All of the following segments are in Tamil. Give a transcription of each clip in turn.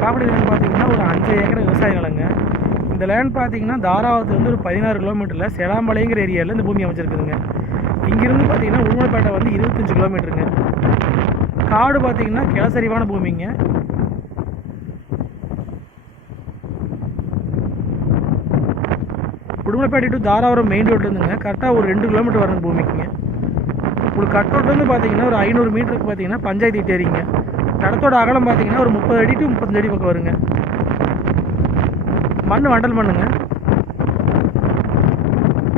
பார்க்கக்கூடிய லேண்ட் பார்த்தீங்கன்னா ஒரு 5 ஏக்கர் விவசாய நிலங்க. இந்த லேண்ட் பார்த்தீங்கன்னா தாராவரத்துலேருந்து ஒரு 16 கிலோமீட்டரில் செலாம்பாளையங்கிற ஏரியாவில் இந்த பூமி அமைச்சிருக்குதுங்க. இங்கிருந்து பார்த்தீங்கன்னா உடுமலைப்பேட்டை வந்து 25 கிலோமீட்டருங்க. காடு பார்த்தீங்கன்னா கிளசரிவான பூமிங்க. உடுமலைப்பேட்டை டு தாராபுரம் மெயின் ரோட்லேருந்துங்க கரெக்டாக ஒரு 2 கிலோமீட்டர் வரணும் பூமிக்குங்க. உங்களுக்கு கட் ரோட்லேருந்து பார்த்தீங்கன்னா ஒரு 500 மீட்டருக்கு பார்த்தீங்கன்னா பஞ்சாயத்து வீட்டேரிங்க. இடத்தோட அகலம் பார்த்தீங்கன்னா ஒரு 30 அடி டு 35 அடி பக்கம் வருங்க. மண் வண்டல் மண்ணுங்க.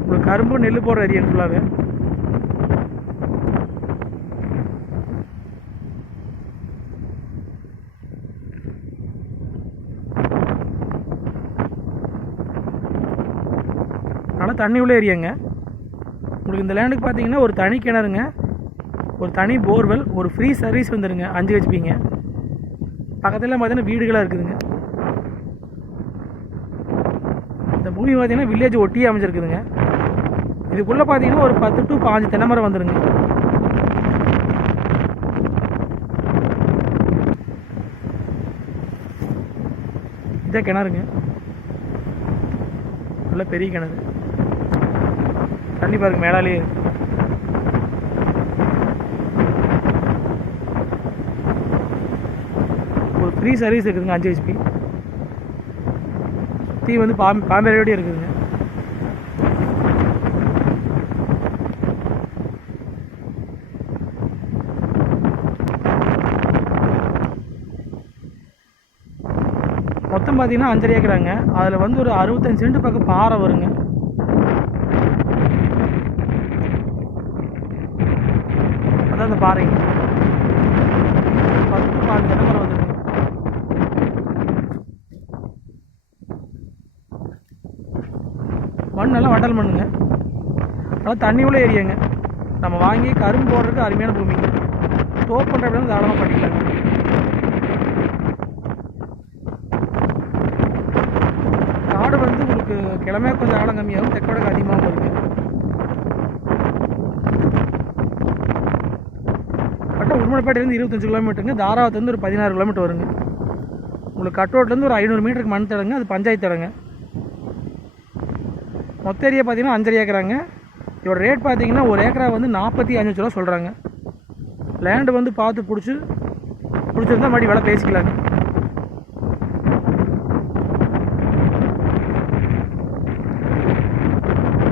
உங்களுக்கு கரும்பு நெல் போடுற ஏரியா ஃபுல்லாகவே. ஆனால் தண்ணி உள்ள ஏரியாங்க. உங்களுக்கு இந்த லேண்டுக்கு பார்த்தீங்கன்னா ஒரு தனி கிணறுங்க, ஒரு தனி போர்வெல், ஒரு ஃப்ரீ சர்வீஸ் வந்துடுங்க 5 ஹெச்பிங்க. பக்கத்தில் பார்த்தீங்கன்னா வீடுகளாக இருக்குதுங்க. இந்த பூமி பார்த்தீங்கன்னா வில்லேஜ் ஒட்டியே அமைஞ்சிருக்குதுங்க. இதுக்குள்ளே பார்த்தீங்கன்னா ஒரு 10 டு 5 தென்னை மரம் வந்துடுங்க. இதே கிணறுங்க, நல்ல பெரிய கிணறு. தண்ணி பாருங்க மேலாலேயே. ஒரு ஃப்ரீ சர்வீஸ் இருக்குதுங்க 5 ஹெச்பி. தீ வந்து பாம்பேரியோடய இருக்குதுங்க. மொத்தம் பார்த்தீங்கன்னா 5 ஏக்கராங்க. அதில் வந்து ஒரு 65 சென்ட் பக்கம் பாறை வருங்க. அதான் அந்த பாறைங்க 10 to 5 தென்னை மரம் வந்துருங்க. மண் நல்லா வண்டல் மண்ணுங்க. நல்லா தண்ணி உள்ள ஏரியாங்க. நம்ம வாங்கி கரும்பு போடுறதுக்கு அருமையான பூமிங்க. தோப்பு பண்ணுற அப்படின்னா தாராளமாக பண்ணிக்கலாங்க. காடு வந்து உங்களுக்கு கிழமையாக கொஞ்சம் ஆழம் கம்மியாகும், தெற்கோட அதிகமாகவும் வருங்க. கரெக்டாக உடுமலைப்பேட்டையிலேருந்து 25 கிலோமீட்டருங்க. தாராவரத்துலேருந்து ஒரு 16 கிலோமீட்டர் வருங்க. உங்களுக்கு கட் ரோட்லேருந்து ஒரு 500 மீட்டருக்கு மண் தடங்க, அது பஞ்சாயத்து தடங்க. மொத்த ஏரியா பார்த்தீங்கன்னா 5 ஏக்கராங்க. இதோட ரேட் பார்த்தீங்கன்னா ஒரு ஏக்கரா வந்து 45 லட்ச ரூபா சொல்கிறாங்க. லேண்டு வந்து பார்த்து பிடிச்சிருந்தா மறுபடி விலை பேசிக்கலாங்க.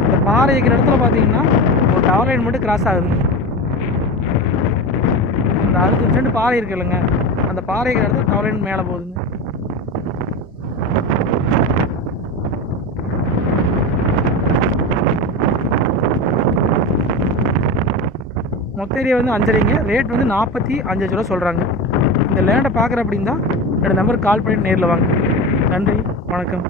இந்த பாறை இருக்கிற இடத்துல பார்த்தீங்கன்னா ஒரு டவர் லைன் மட்டும் கிராஸ் ஆகுதுங்க. அந்த 60 சென்ட் பாறை இருக்கு இல்லைங்க, அந்த பாறை இருக்கிற இடத்துல டவர் லைன் மேலே போகுதுங்க. மொத்த ஏரியா வந்து 5 அடிங்க. ரேட் வந்து 45 லட்ச ரூபா சொல்கிறாங்க. இந்த லேண்டை பார்க்குற அப்படின்னா என்னோடய நம்பருக்கு கால் பண்ணி நேரில் வாங்க. நன்றி, வணக்கம்.